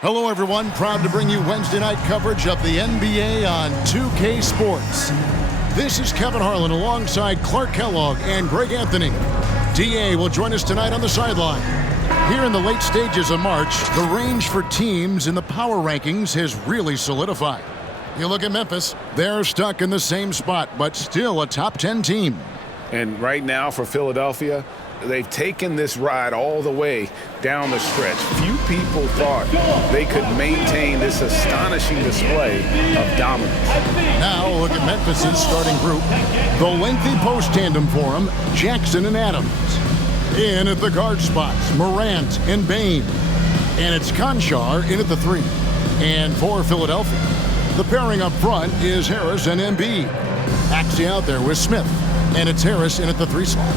Hello, everyone. Proud to bring you Wednesday night coverage of the NBA on 2K Sports. This is Kevin Harlan alongside Clark Kellogg and Greg Anthony. DA will join us tonight on the sideline. Here in the late stages of March, the range for teams in the power rankings has really solidified. You look at Memphis, they're stuck in the same spot, but still a top 10 team. And right now for Philadelphia, they've taken this ride all the way down the stretch. Few people thought they could maintain this astonishing display of dominance. Now look at Memphis's starting group. The lengthy post tandem for them, Jackson and Adams. In at the guard spots, Morant and Bain. And it's Conchar in at the 3. And for Philadelphia, the pairing up front is Harris and Embiid. Axie out there with Smith. And it's Harris in at the 3 slot.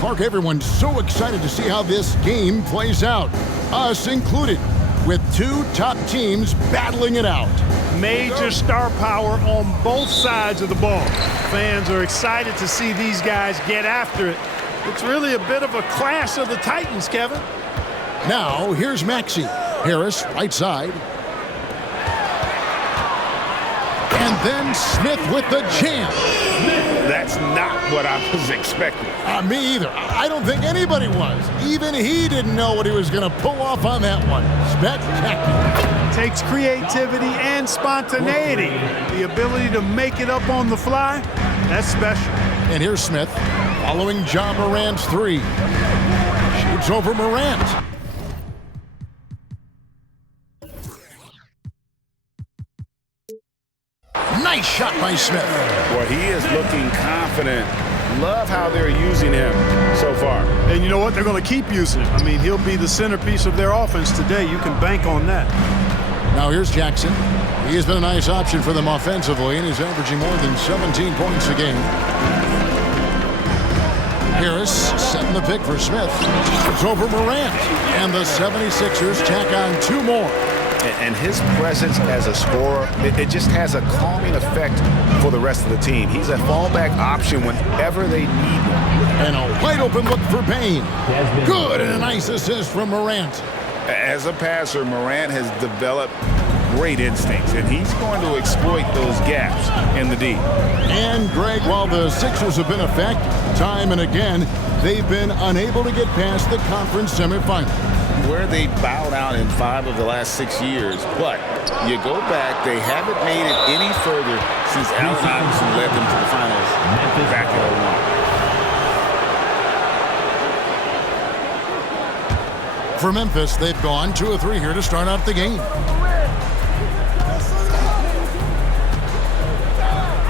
Clark, everyone's so excited to see how this game plays out, us included, with two top teams battling it out. Major star power on both sides of the ball. Fans are excited to see these guys get after it. It's really a bit of a clash of the Titans, Kevin. Now, here's Maxey. Harris, right side. And then Smith with the jam. That's not what I was expecting. Me either. I don't think anybody was. Even he didn't know what he was going to pull off on that one. Spectacular. Takes creativity and spontaneity. The ability to make it up on the fly, that's special. And here's Smith following Ja Morant's 3. Shoots over Morant. Nice shot by Smith. Well, he is looking confident. Love how they're using him so far. And you know what? They're going to keep using him. I mean, he'll be the centerpiece of their offense today. You can bank on that. Now here's Jackson. He has been a nice option for them offensively, and he's averaging more than 17 points a game. Harris setting the pick for Smith. It's over Morant. And the 76ers tack on 2 more. And his presence as a scorer, it just has a calming effect for the rest of the team. He's a fallback option whenever they need one. And a wide open look for Bain. Good, and a nice assist from Morant. As a passer, Morant has developed great instincts, and he's going to exploit those gaps in the D. And, Greg, while the Sixers have been effective time and again, they've been unable to get past the conference semifinal. Where they bowed out in 5 of the last 6 years. But you go back, they haven't made it any further since Allen Iverson led them to the finals back in 01. For Memphis, they've gone 2 of 3 here to start out the game.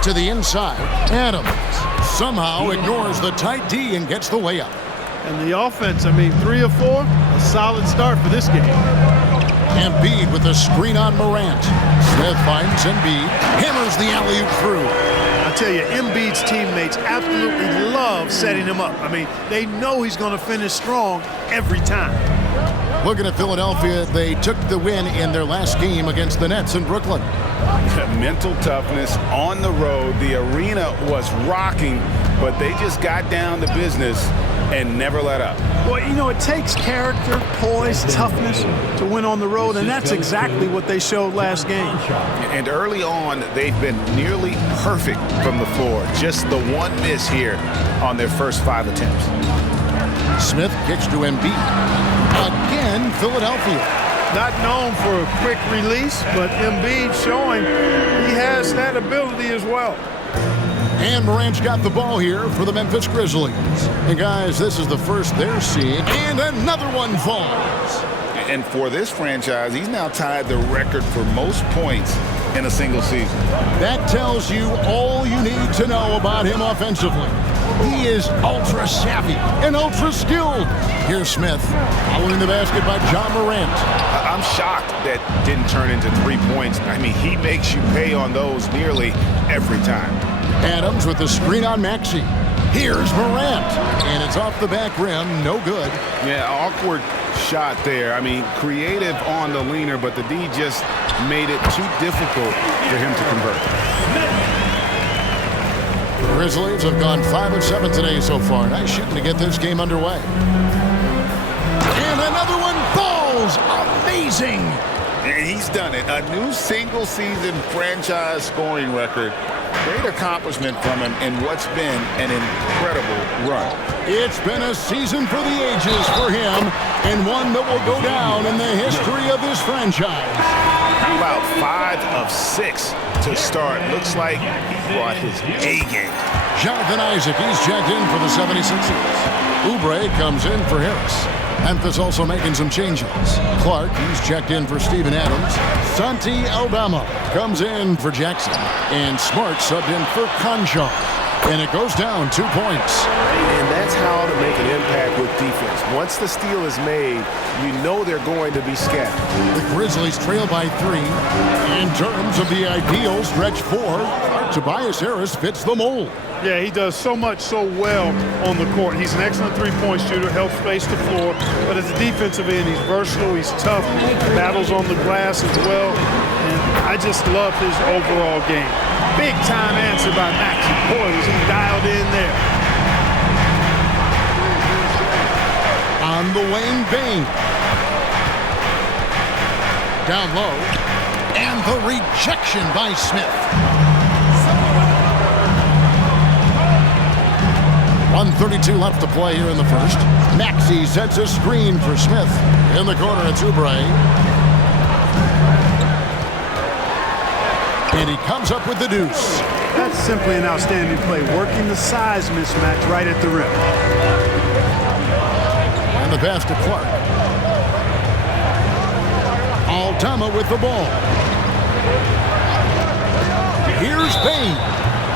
To the inside, Adams somehow ignores the tight D and gets the layup. And the offense, I mean, 3 of 4, a solid start for this game. Embiid with the screen on Morant. Smith finds Embiid, hammers the alley-oop through. I tell you, Embiid's teammates absolutely love setting him up. I mean, they know he's going to finish strong every time. Looking at Philadelphia, they took the win in their last game against the Nets in Brooklyn. Mental toughness on the road. The arena was rocking, but they just got down to business and never let up. Well, you know, it takes character, poise, toughness to win on the road, and that's exactly what they showed last game. And early on, they've been nearly perfect from the floor. Just the one miss here on their first 5 attempts. Smith kicks to Embiid. Again, Philadelphia. Not known for a quick release, but Embiid showing he has that ability as well. And Morant's got the ball here for the Memphis Grizzlies. And guys, this is the first they're seeing. And another one falls. And for this franchise, he's now tied the record for most points in a single season. That tells you all you need to know about him offensively. He is ultra savvy and ultra skilled. Here's Smith following the basket by Ja Morant. I'm shocked that didn't turn into 3 points. I mean, he makes you pay on those nearly every time. Adams with the screen on Maxey. Here's Morant, and it's off the back rim, no good. Yeah, awkward shot there. I mean, creative on the leaner, but the D just made it too difficult for him to convert. The Grizzlies have gone 5 of 7 today so far. Nice shooting to get this game underway. And another one falls. Amazing. And he's done it. A new single-season franchise scoring record. Great accomplishment from him in what's been an incredible run. It's been a season for the ages for him, and one that will go down in the history of this franchise. About 5 of 6 to start. Looks like he brought his A game. Jonathan Isaac, he's checked in for the 76ers. Oubre comes in for Harris. Memphis also making some changes. Clark, he's checked in for Steven Adams. Santi Aldama comes in for Jackson. And Smart subbed in for Conchar. And it goes down 2 points. And that's how to make an impact with defense. Once the steal is made, you know they're going to be scattered. The Grizzlies trail by 3. In terms of the ideal stretch 4, Tobias Harris fits the mold. Yeah, he does so much so well on the court. He's an excellent three-point shooter, helps space the floor. But as a defensive end, he's versatile, he's tough, battles on the glass as well. And I just love his overall game. Big-time answer by Maxey. Boy, was he dialed in there. On the wing, Bane. Down low. And the rejection by Smith. 1:32 left to play here in the first. Maxey sets a screen for Smith. In the corner, it's Oubre. And he comes up with the deuce. That's simply an outstanding play, working the size mismatch right at the rim. And the pass to Clark. Aldama with the ball. Here's Bane.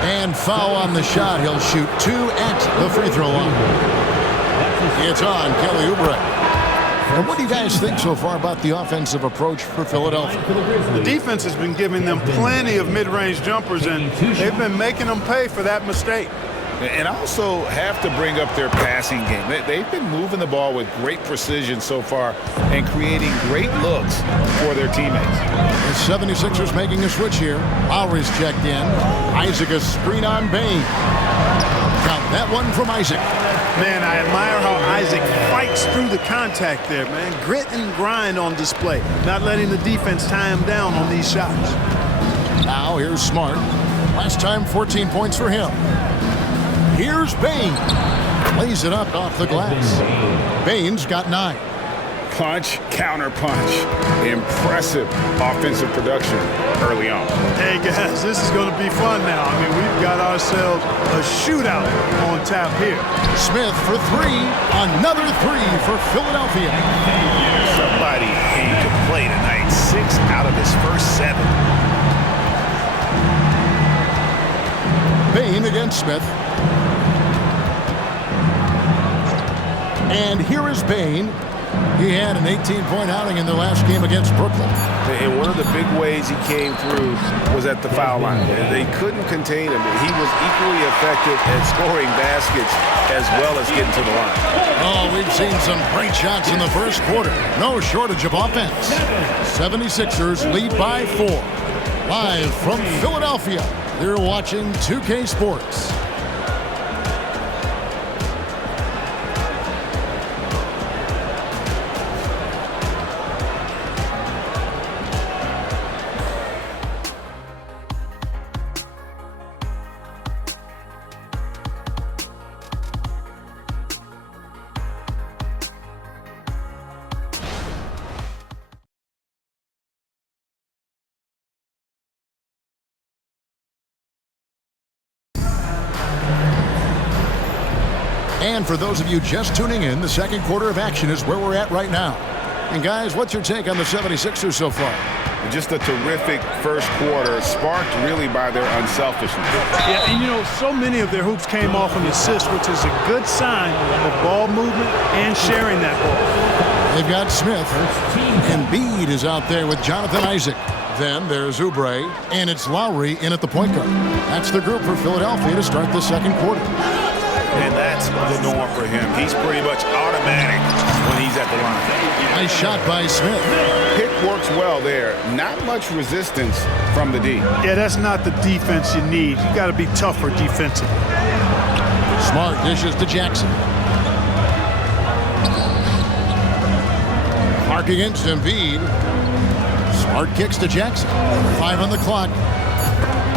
And foul on the shot. He'll shoot 2 at the free throw line. It's on Kelly Oubre. And what do you guys think so far about the offensive approach for Philadelphia? The defense has been giving them plenty of mid-range jumpers, and they've been making them pay for that mistake. And also have to bring up their passing game. They've been moving the ball with great precision so far and creating great looks for their teammates. The 76ers making a switch here. Lowry's checked in. Isaac a screen on Bane. Count that one from Isaac. Man, I admire how Isaac fights through the contact there, man. Grit and grind on display. Not letting the defense tie him down on these shots. Now here's Smart. Last time 14 points for him. Here's Bane. Lays it up off the glass. Bane's got 9. Punch, counter punch. Impressive offensive production early on. Hey, guys, this is going to be fun now. I mean, we've got ourselves a shootout on tap here. Smith for 3. Another 3 for Philadelphia. Somebody came to play tonight. 6 out of his first 7. Bane against Smith. And here is Bane. He had an 18-point outing in their last game against Brooklyn. And one of the big ways he came through was at the foul line. They couldn't contain him. He was equally effective at scoring baskets as well as getting to the line. Oh, we've seen some great shots in the first quarter. No shortage of offense. 76ers lead by 4. Live from Philadelphia, you're watching 2K Sports. And for those of you just tuning in, the second quarter of action is where we're at right now. And guys, what's your take on the 76ers so far? Just a terrific first quarter, sparked really by their unselfishness. Yeah, and you know, so many of their hoops came off an assist, which is a good sign of ball movement and sharing that ball. They've got Smith. Embiid is out there with Jonathan Isaac. Then there's Oubre, and it's Lowry in at the point guard. That's the group for Philadelphia to start the second quarter. And that's the norm for him. He's pretty much automatic when he's at the line. Nice shot by Smith. Pick works well there. Not much resistance from the D. Yeah, that's not the defense you need. You got to be tougher defensively. Smart dishes to Jackson. Clark against Embiid. Smart kicks to Jackson. 5 on the clock.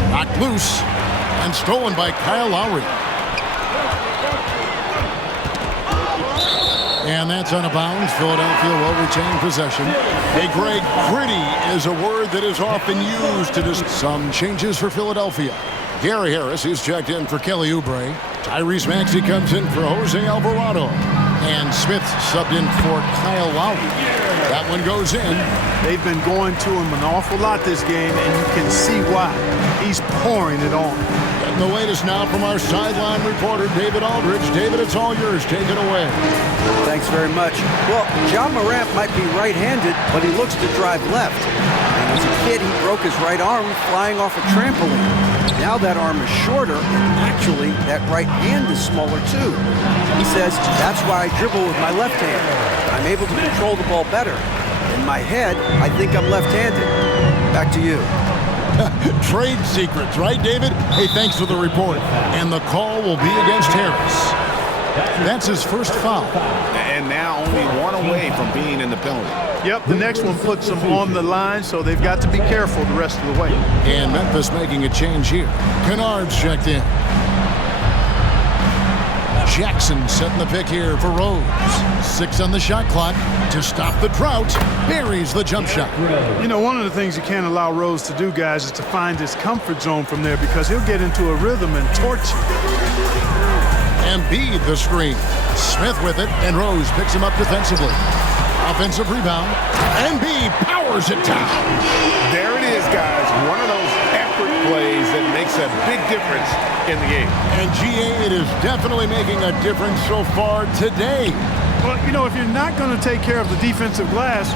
Knocked loose and stolen by Kyle Lowry. And that's out of bounds. Philadelphia will retain possession. Hey, Greg, gritty is a word that is often used to some changes for Philadelphia. Gary Harris is checked in for Kelly Oubre. Tyrese Maxey comes in for Jose Alvarado. And Smith subbed in for Kyle Lowry. That one goes in. They've been going to him an awful lot this game, and you can see why. He's pouring it on. And the latest now from our sideline reporter, David Aldridge. David, it's all yours. Take it away. Thanks very much. Well, John Morant might be right-handed, but he looks to drive left. And as a kid, he broke his right arm flying off a trampoline. Now that arm is shorter, and actually, that right hand is smaller too. He says, that's why I dribble with my left hand. I'm able to control the ball better. In my head, I think I'm left-handed. Back to you. Trade secrets, right, David? Hey, thanks for the report. And the call will be against Harris. That's his first foul. And now only one away from being in the penalty. Yep, the next one puts them on the line, so they've got to be careful the rest of the way. And Memphis making a change here. Kennard's checked in. Jackson setting the pick here for Rose. 6 on the shot clock to stop the drought. Buries the jump shot. You know, one of the things you can't allow Rose to do, guys, is to find his comfort zone from there because he'll get into a rhythm and torch you. Embiid the screen. Smith with it, and Rose picks him up defensively. Offensive rebound. Embiid powers it down. There it is, guys. One of those effort plays that makes a big difference in the game. And GA, it is definitely making a difference so far today. Well, you know, if you're not going to take care of the defensive glass,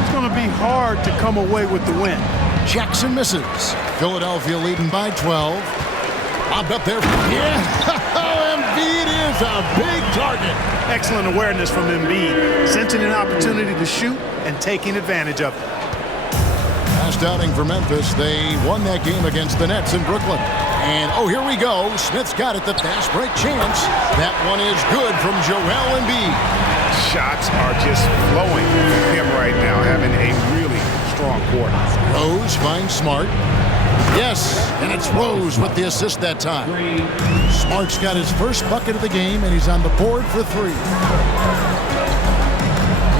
it's going to be hard to come away with the win. Jackson misses. Philadelphia leading by 12. Lobbed up there. Yeah. Embiid is a big target. Excellent awareness from Embiid, sensing an opportunity to shoot and taking advantage of it. Last outing for Memphis. They won that game against the Nets in Brooklyn. And, oh, here we go. Smith's got it, the fast break chance. That one is good from Joel Embiid. Shots are just flowing from him right now, having a really strong quarter. Rose finds Smart. Yes, and it's Rose with the assist that time. Smart's got his first bucket of the game, and he's on the board for 3.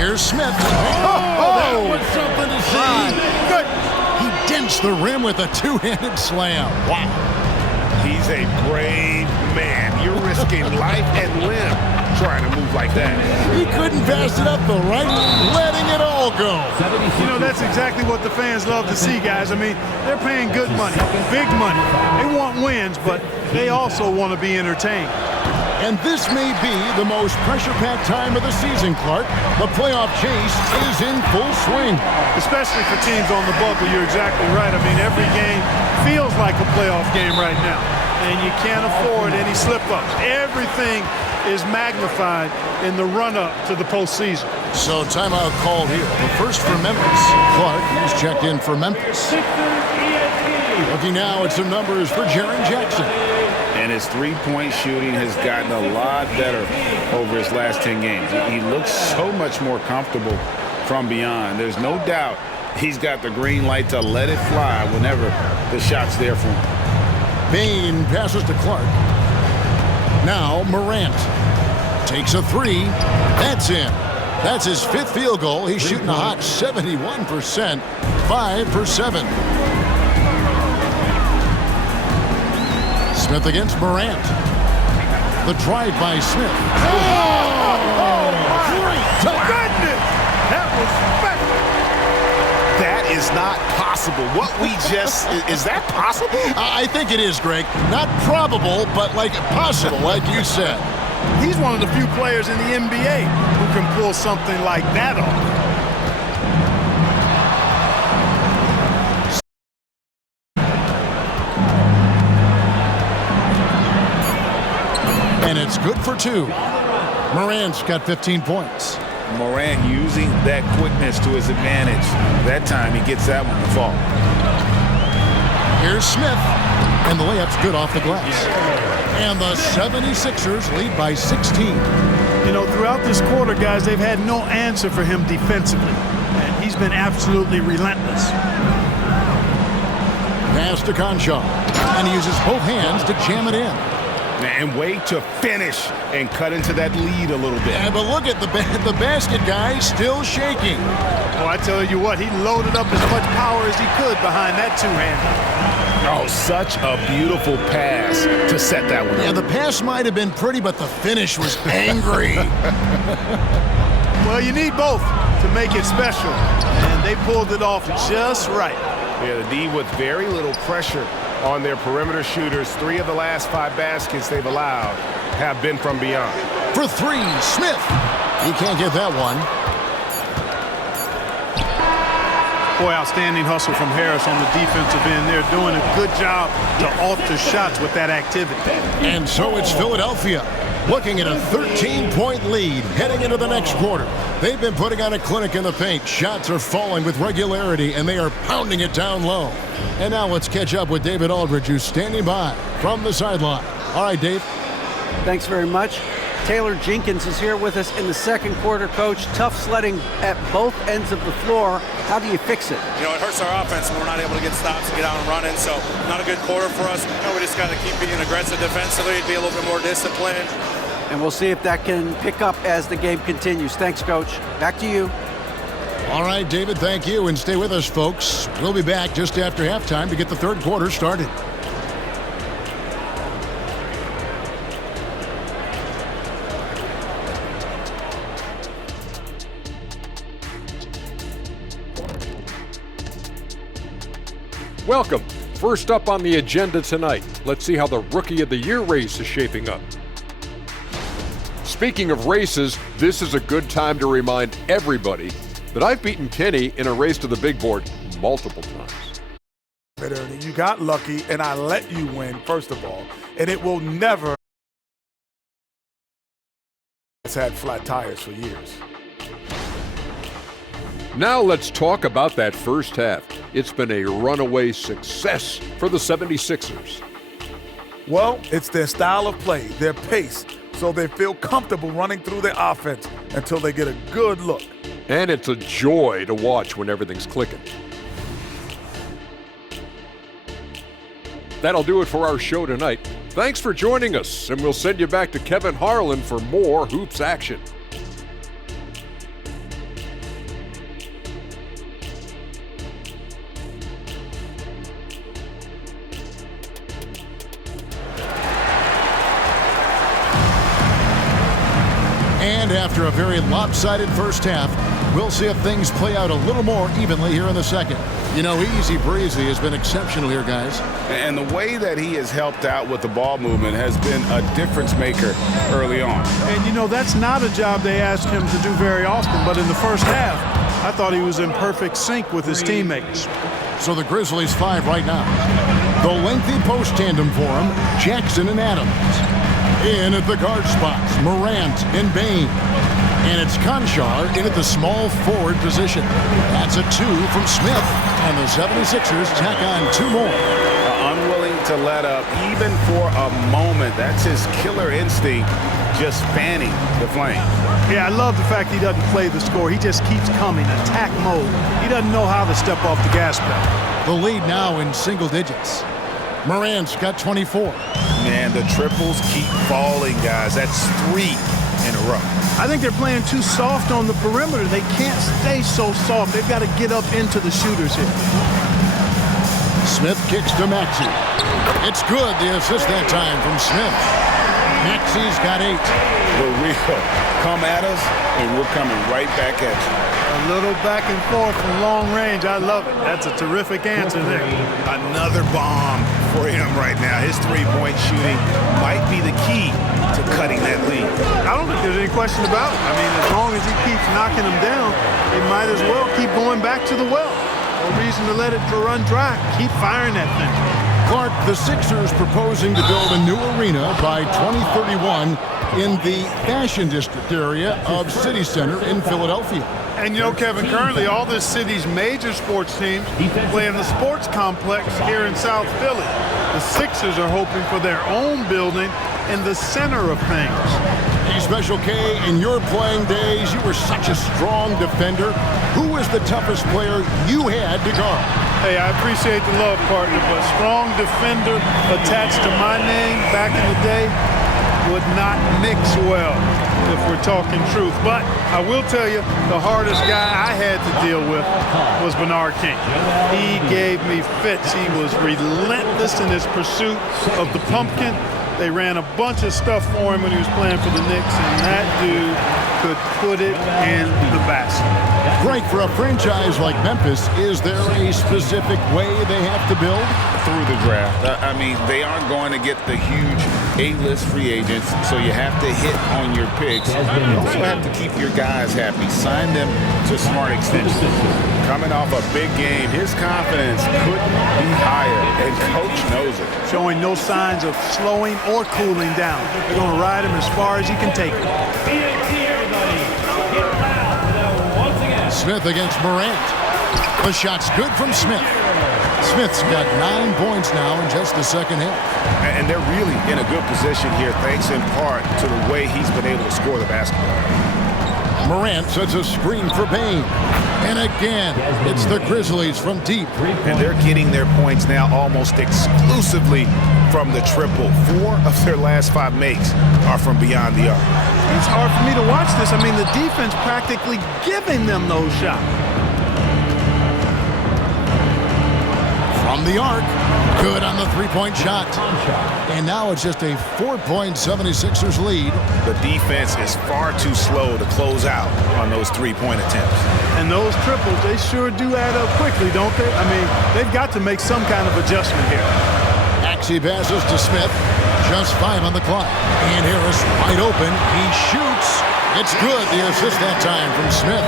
Here's Smith. That was something to see. Good. He dents the rim with a two-handed slam. Wow. He's a brave man. You're risking life and limb trying to move like that. He couldn't pass it up the right, letting it all go. You know, that's exactly what the fans love to see, guys. I mean, they're paying good money, big money. They want wins, but they also want to be entertained. And this may be the most pressure-packed time of the season, Clark. The playoff chase is in full swing. Especially for teams on the bubble, you're exactly right. I mean, every game feels like a playoff game right now. And you can't afford any slip-ups. Everything is magnified in the run-up to the postseason. So timeout called here. But first for Memphis. Clark, he's checked in for Memphis. Looking now at some numbers for Jaren Jackson. And his three-point shooting has gotten a lot better over his last 10 games. He looks so much more comfortable from beyond. There's no doubt he's got the green light to let it fly whenever the shot's there for him. Bane passes to Clark. Now Morant takes a 3. That's in. That's his 5th field goal. He's shooting a hot 71%. 5 for 7. Smith against Morant. The drive by Smith. Great to goodness! That was special. That is not possible. What we just, is that possible? I think it is, Greg. Not probable, but like possible, like you said. He's one of the few players in the NBA who can pull something like that off. And it's good for 2. Morant's got 15 points. Morant using that quickness to his advantage. That time he gets that one to fall. Here's Smith. And the layup's good off the glass. And the 76ers lead by 16. You know, throughout this quarter, guys, they've had no answer for him defensively. And he's been absolutely relentless. Pass to Concho, and he uses both hands to jam it in. And wait to finish and cut into that lead a little bit. Yeah, but look at the basket guy still shaking. Well, I tell you what, he loaded up as much power as he could behind that two-hander. Oh, such a beautiful pass to set that one Yeah, up. the pass might have been pretty, but the finish was angry. Well, you need both to make it special, and they pulled it off just right. Yeah, the D with very little pressure on their perimeter shooters. 3 of the last 5 baskets they've allowed have been from beyond. For 3, Smith. He can't get that one. Boy, outstanding hustle from Harris on the defensive end. They're doing a good job to alter shots with that activity. And so it's Philadelphia looking at a 13-point lead heading into the next quarter. They've been putting on a clinic in the paint. Shots are falling with regularity, and they are pounding it down low. And now let's catch up with David Aldridge, who's standing by from the sideline. All right, Dave. Thanks very much. Taylor Jenkins is here with us in the second quarter, Coach. Tough sledding at both ends of the floor. How do you fix it? You know, it hurts our offense when we're not able to get stops and get out and running, so not a good quarter for us. You know, we just got to keep being aggressive defensively, be a little bit more disciplined. And we'll see if that can pick up as the game continues. Thanks, Coach. Back to you. All right, David, thank you, and stay with us, folks. We'll be back just after halftime to get the third quarter started. Welcome. First up on the agenda tonight, let's see how the Rookie of the Year race is shaping up. Speaking of races, this is a good time to remind everybody that I've beaten Kenny in a race to the big board multiple times. You got lucky, and I let you win, first of all, and it will never. It's had flat tires for years. Now let's talk about that first half. It's been a runaway success for the 76ers. Well, it's their style of play, their pace, so they feel comfortable running through their offense until they get a good look. And it's a joy to watch when everything's clicking. That'll do it for our show tonight. Thanks for joining us, and we'll send you back to Kevin Harlan for more hoops action. And after a very lopsided first half, we'll see if things play out a little more evenly here in the second. You know, Easy Breezy has been exceptional here, guys. And the way that he has helped out with the ball movement has been a difference maker early on. And, you know, that's not a job they ask him to do very often, but in the first half, I thought he was in perfect sync with his teammates. So the Grizzlies 5 right now. The lengthy post tandem for him, Jackson and Adams. In at the guard spots, Morant and Bain. And it's Conchar in at the small forward position. That's a 2 from Smith. And the 76ers tack on 2 more. Unwilling to let up even for a moment. That's his killer instinct, just fanning the flame. Yeah, I love the fact he doesn't play the score. He just keeps coming, attack mode. He doesn't know how to step off the gas pedal. The lead now in single digits. Morant's got 24. Man, the triples keep falling, guys. That's 3 in a row. I think they're playing too soft on the perimeter. They can't stay so soft. They've got to get up into the shooters here. Smith kicks to Maxey. It's good, the assist that time from Smith. Maxey's got 8. For real. Come at us, and we're coming right back at you. A little back and forth from long range. I love it. That's a terrific answer there. Another bomb for him right now. His three-point shooting might be the key to cutting that lead. I don't think there's any question about it. I mean, as long as he keeps knocking them down, they might as well keep going back to the well. No reason to let it run dry. Keep firing that thing. Clark, the Sixers proposing to build a new arena by 2031 in the Fashion District area of City Center in Philadelphia. And you know, Kevin, currently all this city's major sports teams play in the sports complex here in South Philly. The Sixers are hoping for their own building in the center of things. Hey, Special K, in your playing days, you were such a strong defender. Who was the toughest player you had to guard? Hey, I appreciate the love, partner, but strong defender attached to my name back in the day would not mix well, if we're talking truth. But I will tell you, the hardest guy I had to deal with was Bernard King. He gave me fits. He was relentless in his pursuit of the pumpkin. They ran a bunch of stuff for him when he was playing for the Knicks, and that dude could put it in the basket. Great for a franchise like Memphis. Is there a specific way they have to build? Through the draft. I mean, they aren't going to get the huge A-list free agents, so you have to hit on your picks. You also have to keep your guys happy. Sign them to smart extensions. Coming off a big game, his confidence couldn't be higher, and Coach knows it. Showing no signs of slowing or cooling down. They're going to ride him as far as he can take him. Smith against Morant. The shot's good from Smith. Smith's got 9 points now in just the second half. And they're really in a good position here, thanks in part to the way he's been able to score the basketball. Morant sets a screen for Bane. And again, it's the Grizzlies from deep. And they're getting their points now almost exclusively from the triple. 4 of their last 5 makes are from beyond the arc. It's hard for me to watch this. I mean, the defense practically giving them those shots. From the arc, good on the three-point shot. And now it's just a 4-point 76ers lead. The defense is far too slow to close out on those three-point attempts. And those triples, they sure do add up quickly, don't they? I mean, they've got to make some kind of adjustment here. Axie passes to Smith. Just 5 on the clock. And Harris wide open. He shoots. It's good. The assist that time from Smith.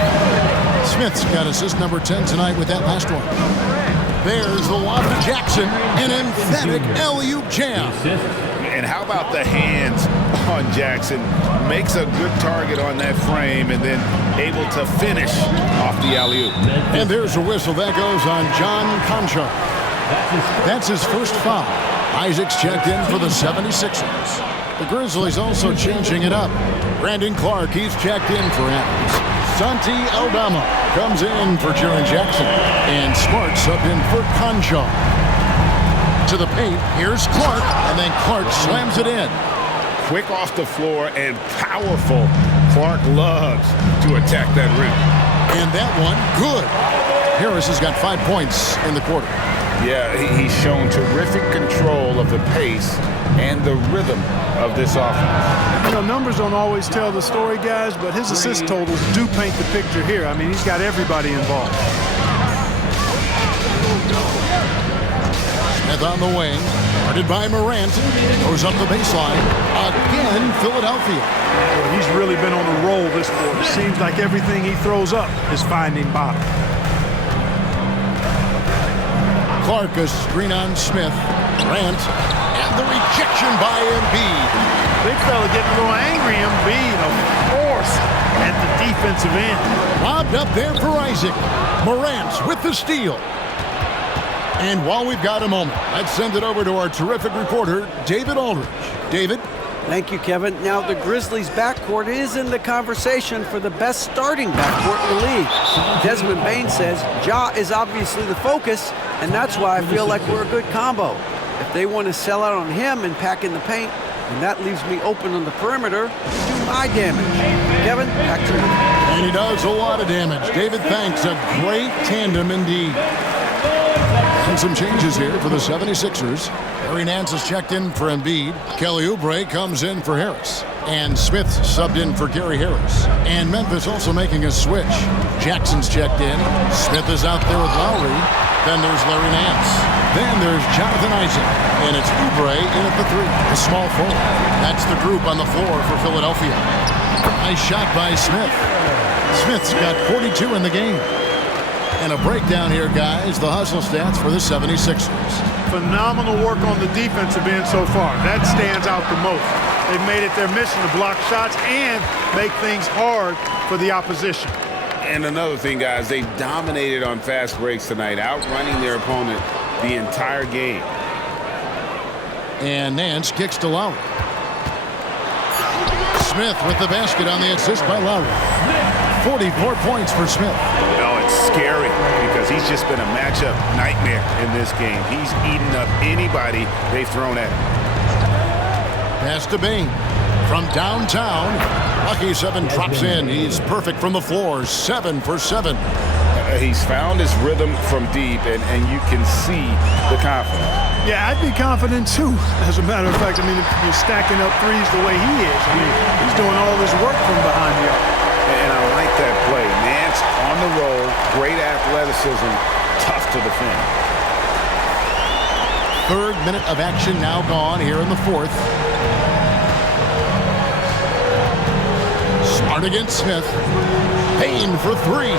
Smith's got assist number 10 tonight with that last one. There's the lob to Jackson. An emphatic alley-oop jam. And how about the hands on Jackson? Makes a good target on that frame and then able to finish off the alley-oop. And there's a whistle. That goes on John Concho. That's his first foul. Isaac's checked in for the 76ers. The Grizzlies also changing it up. Brandon Clark, he's checked in for Adams. Santi Aldama comes in for Jaren Jackson. And Smart subbed in for Concho. To the paint, here's Clark, and then Clark slams it in. Quick off the floor and powerful. Clark loves to attack that rim. And that one, good. Harris has got 5 points in the quarter. Yeah, he's shown terrific control of the pace and the rhythm of this offense. You know, numbers don't always tell the story, guys, but his assist totals do paint the picture here. I mean, he's got everybody involved. Smith on the wing, guarded by Morant, goes up the baseline. Again, Philadelphia. Well, he's really been on a roll this quarter. Seems like everything he throws up is finding bottom. Clark, a screen on Smith. Morant, and the rejection by Embiid. Big fella getting a little angry. Embiid, of course, at the defensive end. Lobbed up there for Isaac. Morant with the steal. And while we've got a moment, let's send it over to our terrific reporter, David Aldridge. David? Thank you, Kevin. Now, the Grizzlies' backcourt is in the conversation for the best starting backcourt in the league. Desmond Bane says Ja is obviously the focus, and that's why I feel like we're a good combo. If they want to sell out on him and pack in the paint, and that leaves me open on the perimeter to do my damage. Kevin, back to you. And he does a lot of damage. David, thanks. A great tandem indeed. And some changes here for the 76ers. Larry Nance is checked in for Embiid. Kelly Oubre comes in for Harris. And Smith subbed in for Gary Harris. And Memphis also making a switch. Jackson's checked in. Smith is out there with Lowry. Then there's Larry Nance. Then there's Jonathan Isaac. And it's Oubre in at the 3. A small forward. That's the group on the floor for Philadelphia. Nice shot by Smith. Smith's got 42 in the game. And a breakdown here, guys. The hustle stats for the 76ers. Phenomenal work on the defensive end so far. That stands out the most. They've made it their mission to block shots and make things hard for the opposition. And another thing, guys, they've dominated on fast breaks tonight, outrunning their opponent the entire game. And Nance kicks to Lowry. Smith with the basket on the assist by Lowry. 44 points for Smith. Oh, it's scary because he's just been a matchup nightmare in this game. He's eaten up anybody they've thrown at him. Pass to Bain. From downtown, Lucky 7 drops in. He's perfect from the floor, 7 for 7. He's found his rhythm from deep, and you can see the confidence. Yeah, I'd be confident too. As a matter of fact, I mean, if you're stacking up threes the way he is, I mean, he's doing all this work from behind the arc. And I like that play. Nance on the roll, great athleticism, tough to defend. Third minute of action now gone here in the fourth. Smart against Smith. Payne for 3.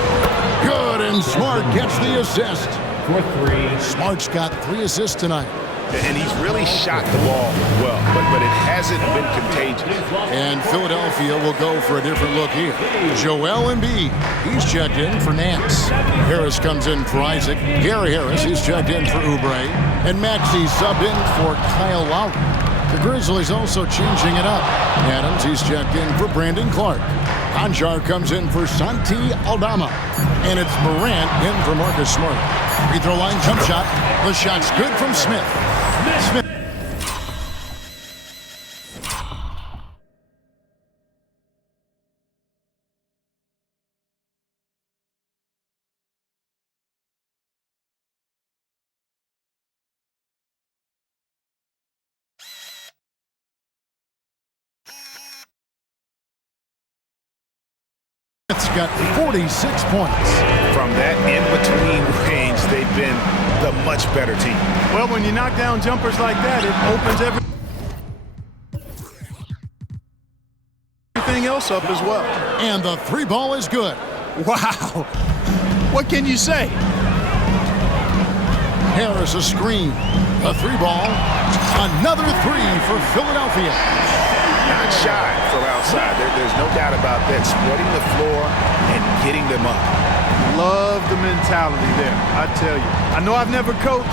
Good, and Smart gets the assist. For 3. Smart's got 3 assists tonight. And he's really shot the ball well, but it hasn't been contagious. And Philadelphia will go for a different look here. Joel Embiid, he's checked in for Nance. Harris comes in for Isaac. Gary Harris, he's checked in for Oubre. And Maxey subbed in for Kyle Lowry. The Grizzlies also changing it up. Adams, he's checked in for Brandon Clark. Anjar comes in for Santi Aldama. And it's Morant in for Marcus Smart. Free throw line jump shot. The shot's good from Smith. Smith. It's got 46 points. From that in-between range, they've been the much better team. Well, when you knock down jumpers like that, it opens everything else up as well. And the 3 ball is good. Wow. What can you say? Harris a screen. A 3 ball. Another 3 for Philadelphia. Not shy from outside. There's no doubt about that. Spreading the floor and getting them up. Love the mentality there, I tell you. I know I've never coached.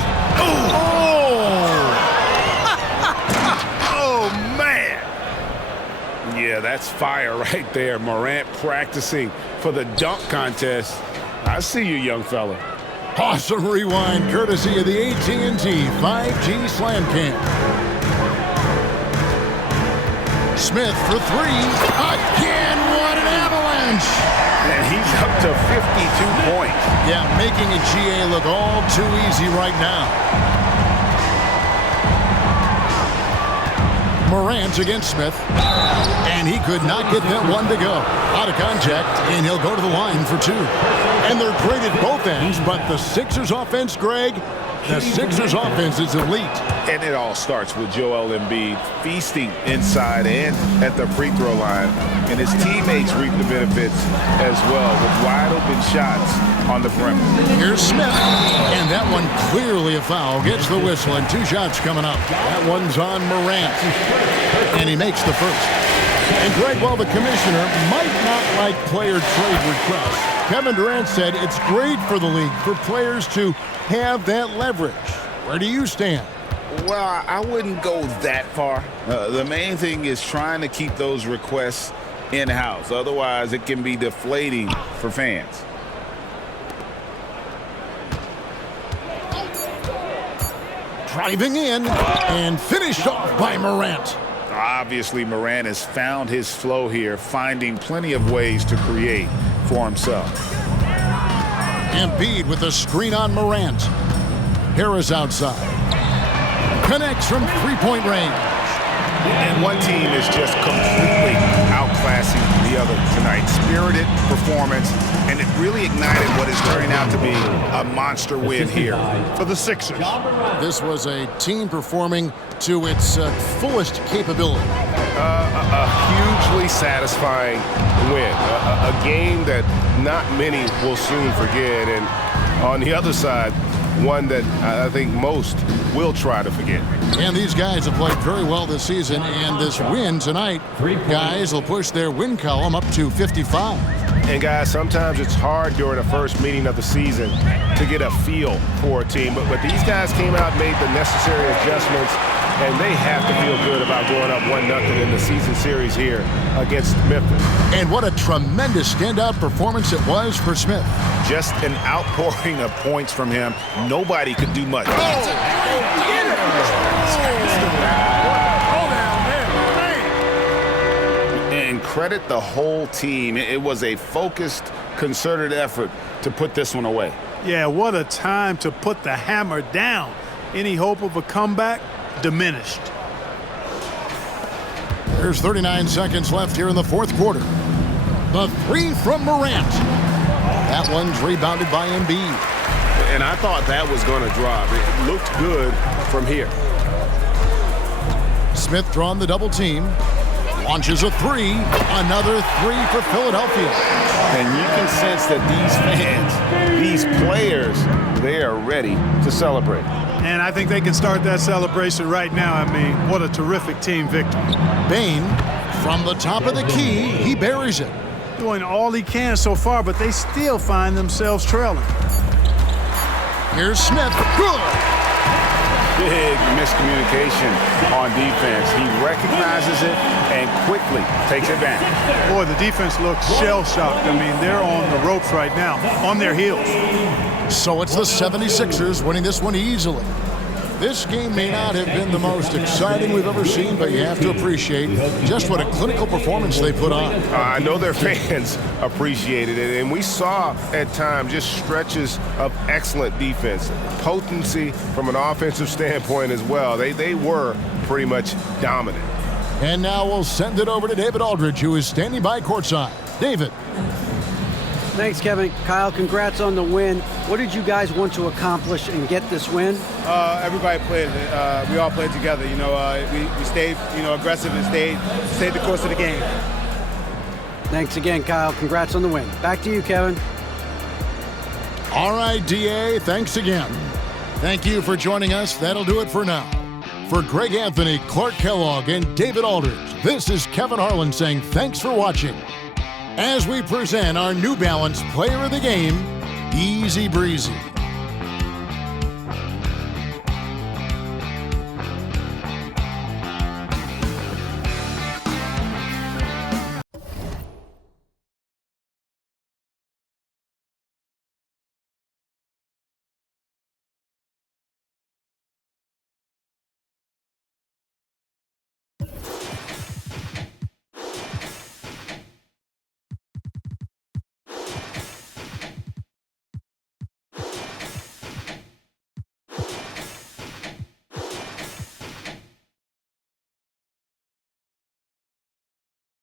Oh, man. Yeah, that's fire right there. Morant practicing for the dunk contest. I see you, young fella. Awesome rewind courtesy of the AT&T 5G Slam Cam. Smith for 3. Again, what an avalanche! And he's up to 52 points. Yeah, making a GA look all too easy right now. Morant against Smith. And he could not get that one to go. Out of contact, and he'll go to the line for 2. And they're great at both ends, but the Sixers offense, Greg, the Sixers offense is elite. And it all starts with Joel Embiid feasting inside and at the free throw line. And his teammates reap the benefits as well with wide open shots on the perimeter. Here's Smith. And that one clearly a foul. Gets the whistle and 2 shots coming up. That one's on Morant. And he makes the first. And Greg, while the commissioner might not like player trade requests, Kevin Durant said it's great for the league for players to have that leverage. Where do you stand? Well, I wouldn't go that far. The main thing is trying to keep those requests in-house. Otherwise, it can be deflating for fans. Driving in and finished off by Morant. Obviously, Morant has found his flow here, finding plenty of ways to create for himself. Embiid with a screen on Morant. Harris outside. Connects from 3-point range. And one team is just completely outclassing the other tonight. Spirited performance, and it really ignited what is turning out to be a monster win here For the Sixers. This was a team performing to its fullest capability. A hugely satisfying win. A game that not many will soon forget. And on the other side, one that I think most will try to forget. And these guys have played very well this season, and this win tonight, guys, will push their win column up to 55. And guys, sometimes it's hard during the first meeting of the season to get a feel for a team. But these guys came out and made the necessary adjustments, and they have to feel good about going up 1-0 in the season series here against Memphis. And what a tremendous standout performance it was for Smith. Just an outpouring of points from him. Nobody could do much. And credit the whole team. It was a focused, concerted effort to put this one away. Yeah, what a time to put the hammer down. Any hope of a comeback diminished. There's 39 seconds left here in the fourth quarter. The three from Morant. That one's rebounded by Embiid. And I thought that was going to drop. It looked good from here. Smith drawn the double team. Launches a three. Another three for Philadelphia. And you can sense that these fans, these players, they are ready to celebrate. And I think they can start that celebration right now. I mean, what a terrific team victory. Bain, from the top of the key, he buries it. Doing all he can so far, but they still find themselves trailing. Here's Smith. Good. Big miscommunication on defense. He recognizes it and quickly takes advantage. Boy, the defense looks shell-shocked. I mean, they're on the ropes right now, on their heels. So it's the 76ers winning this one easily. This game may not have been the most exciting we've ever seen, but you have to appreciate just what a clinical performance they put on. I know their fans appreciated it, and we saw at times just stretches of excellent defense, potency from an offensive standpoint as well. They were pretty much dominant. And now we'll send it over to David Aldridge, who is standing by courtside. David. Thanks, Kevin. Kyle, congrats on the win. What did you guys want to accomplish and get this win? Everybody played. We all played together. You know, we stayed, aggressive and stayed the course of the game. Thanks again, Kyle. Congrats on the win. Back to you, Kevin. All right, DA, thanks again. Thank you for joining us. That'll do it for now. For Greg Anthony, Clark Kellogg, and David Aldridge, this is Kevin Harlan saying thanks for watching. As we present our New Balance Player of the Game, Easy Breezy.